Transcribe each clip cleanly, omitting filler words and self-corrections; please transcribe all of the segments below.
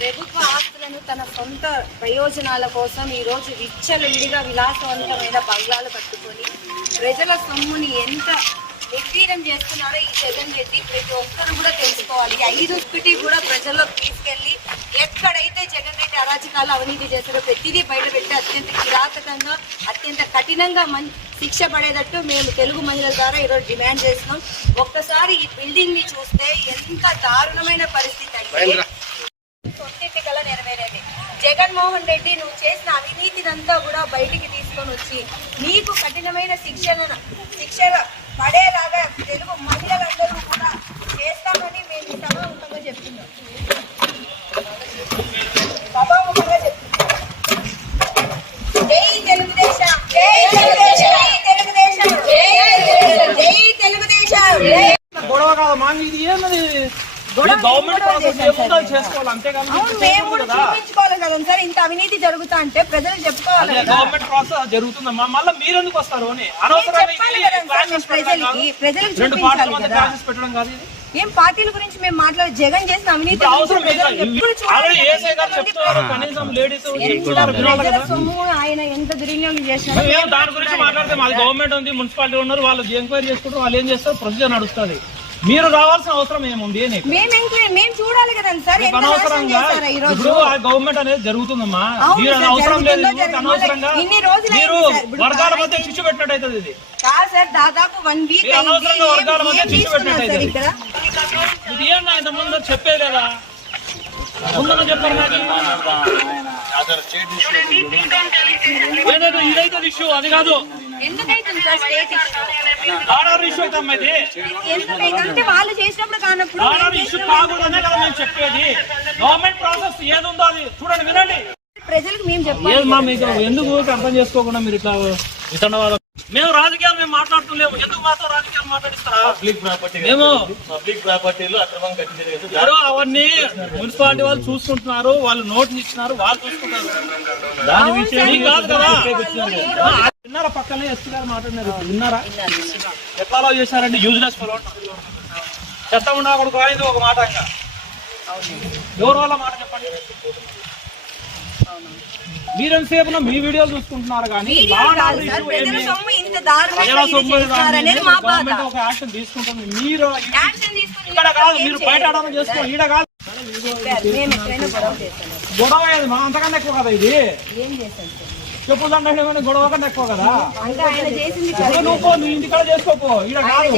ప్రభుత్వ ఆస్తులను తన సొంత ప్రయోజనాల కోసం ఈరోజు విచ్చలవిడిగా విలాసవంతమైన బంగ్లాలు కట్టుకొని ప్రజల సొమ్ముని ఎంత నిర్వీర్యం చేస్తున్నారో ఈ జగన్ రెడ్డి ప్రతి ఒక్కరు కూడా తెలుసుకోవాలి. 5 కూడా ప్రజల్లోకి తీసుకెళ్లి ఎక్కడైతే జగన్ రెడ్డి అరాచకాలు అవినీతి చేస్తారో ప్రతిదీ బయటపెట్టి అత్యంత కిరాతకంగా అత్యంత కఠినంగా శిక్ష పడేటట్టు మేము తెలుగు మహిళల ద్వారా ఈరోజు డిమాండ్ చేస్తున్నాం. ఒక్కసారి ఈ బిల్డింగ్ ని చూస్తే ఎంత దారుణమైన పరిస్థితి అంటే సొంతింటి కల నెరవేరేది. జగన్మోహన్ రెడ్డి నువ్వు చేసిన అవినీతినంతా కూడా బయటికి తీసుకొని వచ్చి నీకు కఠినమైన శిక్ష పడేలాగా తెలుగు మహిళలందరూ కూడా చేస్తామని మేము సభాముఖంగా చెప్తున్నాం. జై తెలుగుదేశం, జై తెలుగుదేశం, జై తెలుగుదేశం, జై తెలుగుదేశం. గొడవ కాదు మా ఇది ఏమది చూపించుకోవాలి కదా సార్. ఇంత అవినీతి జరుగుతా అంటే ప్రజలు చెప్పుకోవాలి. గవర్నమెంట్ ప్రాసెస్ జరుగుతుందమ్మా, మళ్ళీ మీరు ఎందుకు వస్తారు అని ప్రజలకు చూపించాలి కదా. ఏం పార్టీల గురించి మేము మాట్లాడే జగన్ చేసిన అవినీతి సొమ్ము ఆయన ఎంత దుర్వినియోగం చేసినారు దాని గురించి మాట్లాడితే మాది గవర్నమెంట్ ఉంది, మున్సిపాలిటీ ఉన్నారు, వాళ్ళు ఎంక్వైరీ చేసుకుంటారు, వాళ్ళు ఏం చేస్తారు, ప్రొసీజర్ నడుస్తుంది. మీరు రావాల్సిన అవసరం ఏముంది? మేము చూడాలి కదా సార్. అనవసరంగా ఇప్పుడు గవర్నమెంట్ అనేది జరుగుతుందమ్మా, మీరు అవసరం లేదు. అనవసరంగా మీరు వర్గాల మధ్య చిచ్చు పెట్టినట్టు అవుతుంది. ఇది దాదాపు 1 వీక్ అనవసరంగా వర్గాల మధ్య చిచ్చు పెట్టినట్టు అవుతుంది. ఇది ఏమన్నా ఇంత ముందు చెప్పేది కదా, ముందు చెప్పారు నాకు ఇదైతే ఇష్యూ అది కాదు. ఆర్డర్ ఇష్యూ అయితే అమ్మా, ఇది వాళ్ళు చేసినప్పుడు కానప్పుడు ఆర్డర్ ఇష్యూ కాకూడదనే కదా మేము చెప్పేది. గవర్నమెంట్ ప్రాసెస్ ఏది ఉందో అది చూడండి, వినండి. ప్రజలకు మేము చెప్పాలి. ఏమమ్మా మీకు ఎందుకు అర్థం చేసుకోకుండా మీరు ఇట్లా వితండవాదం? మేము రాజకీయాలు మేము మాట్లాడుతున్నాము, ఎందుకు మాతో రాజకీయాలు మాట్లాడిస్తారా? పబ్లిక్ ప్రాపర్టీలు అక్రమం కట్టించారు. అవన్నీ మున్సిపాలిటీ వాళ్ళు చూసుకుంటున్నారు, వాళ్ళు నోటీస్ ఇచ్చినారు, వాళ్ళు చూసుకుంటారు. దాని విషయం కాదు కదా. విన్నారా? పక్కనే ఎస్పీ గారు మాట్లాడినారు, విన్నారా? ఎట్లా చేశారండి? యూజ్లెస్ చెత్త ఉండకూడదు అనేది ఒక మాట. ఇంకా ఎవరు వాళ్ళ మాట చెప్పండి. మీరెంతసేపు మీ వీడియోలు చూసుకుంటున్నారు కానీ గవర్నమెంట్ ఒక యాక్షన్ తీసుకుంటుంది. మీరు ఇక్కడ కాదు, మీరు బయట ఆడమని చేసుకోండి, ఈడ కాదు. గొడవ అయ్యేది మా అంతకన్నా ఎక్కువ కదా. ఇది చెప్పు దండ గొడవ కన్నా ఎక్కువ కదా. నువ్వు ఇంటికాడ చేసుకోపో, ఈడ కాదు.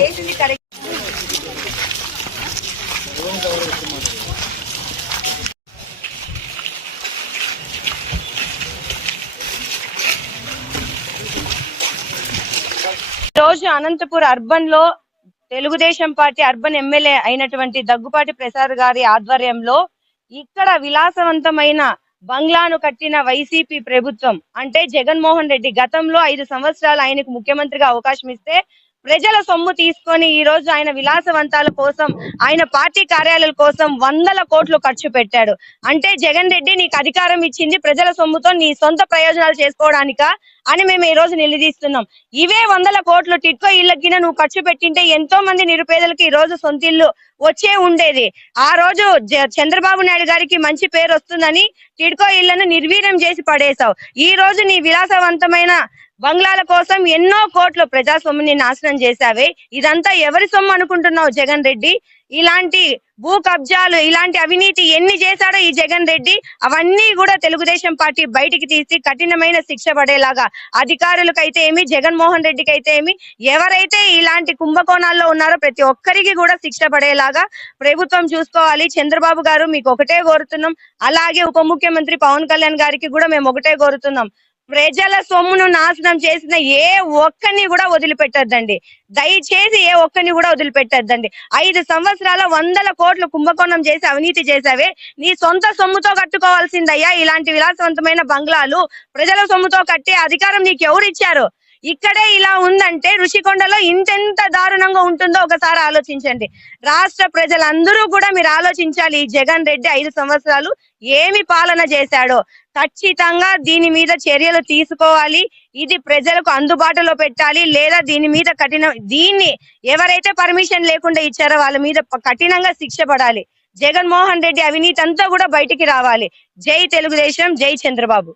రోజు అనంతపూర్ అర్బన్ లో తెలుగుదేశం పార్టీ అర్బన్ ఎమ్మెల్యే అయినటువంటి దగ్గుపాటి ప్రసాద్ గారి ఆధ్వర్యంలో ఇక్కడ విలాసవంతమైన బంగ్లాను కట్టిన వైసీపీ ప్రభుత్వం అంటే జగన్మోహన్ రెడ్డి గతంలో 5 సంవత్సరాలు ఆయనకు ముఖ్యమంత్రిగా అవకాశం ఇస్తే ప్రజల సొమ్ము తీసుకొని ఈ రోజు ఆయన విలాసవంతాల కోసం ఆయన పార్టీ కార్యాలయాల కోసం 100 కోట్లు ఖర్చు పెట్టాడు. అంటే జగన్ రెడ్డి నీకు అధికారం ఇచ్చింది ప్రజల సొమ్ముతో నీ సొంత ప్రయోజనాలు చేసుకోవడానికా అని మేము ఈ రోజు నిలదీస్తున్నాం. ఇవే 100 కోట్లు టిట్కో ఇళ్లకి నువ్వు ఖర్చు పెట్టింటే ఎంతో మంది నిరుపేదలకు ఈ రోజు సొంత ఇల్లు వచ్చే ఉండేది. ఆ రోజు చంద్రబాబు నాయుడు గారికి మంచి పేరు వస్తుందని టిట్కో ఇళ్లను నిర్వీర్యం చేసి పడేశావు. ఈ రోజు నీ విలాసవంతమైన బంగ్లాల కోసం ఎన్నో కోట్ల ప్రజా సొమ్ముని నాశనం చేశావే. ఇదంతా ఎవరి సొమ్ము అనుకుంటున్నావు జగన్ రెడ్డి? ఇలాంటి భూ కబ్జాలు, ఇలాంటి అవినీతి ఎన్ని చేశాడో ఈ జగన్ రెడ్డి, అవన్నీ కూడా తెలుగుదేశం పార్టీ బయటికి తీసి కఠినమైన శిక్ష పడేలాగా అధికారులకైతే ఏమి, జగన్మోహన్ రెడ్డికి అయితే ఏమి, ఎవరైతే ఇలాంటి కుంభకోణాల్లో ఉన్నారో ప్రతి ఒక్కరికి కూడా శిక్ష పడేలాగా ప్రభుత్వం చూసుకోవాలి. చంద్రబాబు గారు మీకు ఒకటే కోరుతున్నాం, అలాగే ఉప ముఖ్యమంత్రి పవన్ కళ్యాణ్ గారికి కూడా మేము ఒకటే కోరుతున్నాం. ప్రజల సొమ్మును నాశనం చేసిన ఏ ఒక్కరిని కూడా వదిలిపెట్టద్దండి. దయచేసి ఏ ఒక్కరిని కూడా వదిలిపెట్టద్దండి. 5 సంవత్సరాల 100 కోట్లు కుంభకోణం చేసి అవినీతి చేసావే, నీ సొంత సొమ్ముతో కట్టుకోవాల్సిందయ్యా. ఇలాంటి విలాసవంతమైన బంగ్లాలు ప్రజల సొమ్ముతో కట్టే అధికారం నీకు ఎవరు ఇచ్చారు? ఇక్కడే ఇలా ఉందంటే ఋషికొండలో ఇంతెంత దారుణంగా ఉంటుందో ఒకసారి ఆలోచించండి. రాష్ట్ర ప్రజలందరూ కూడా మీరు ఆలోచించాలి. ఈ జగన్ రెడ్డి 5 సంవత్సరాలు ఏమి పాలన చేశాడో. ఖచ్చితంగా దీని మీద చర్యలు తీసుకోవాలి. ఇది ప్రజలకు అందుబాటులో పెట్టాలి. లేదా దీని మీద దీన్ని ఎవరైతే పర్మిషన్ లేకుండా ఇచ్చారో వాళ్ళ మీద కఠినంగా శిక్ష పడాలి. జగన్మోహన్ రెడ్డి అవినీతి అంతా కూడా బయటికి రావాలి. జై తెలుగుదేశం, జై చంద్రబాబు.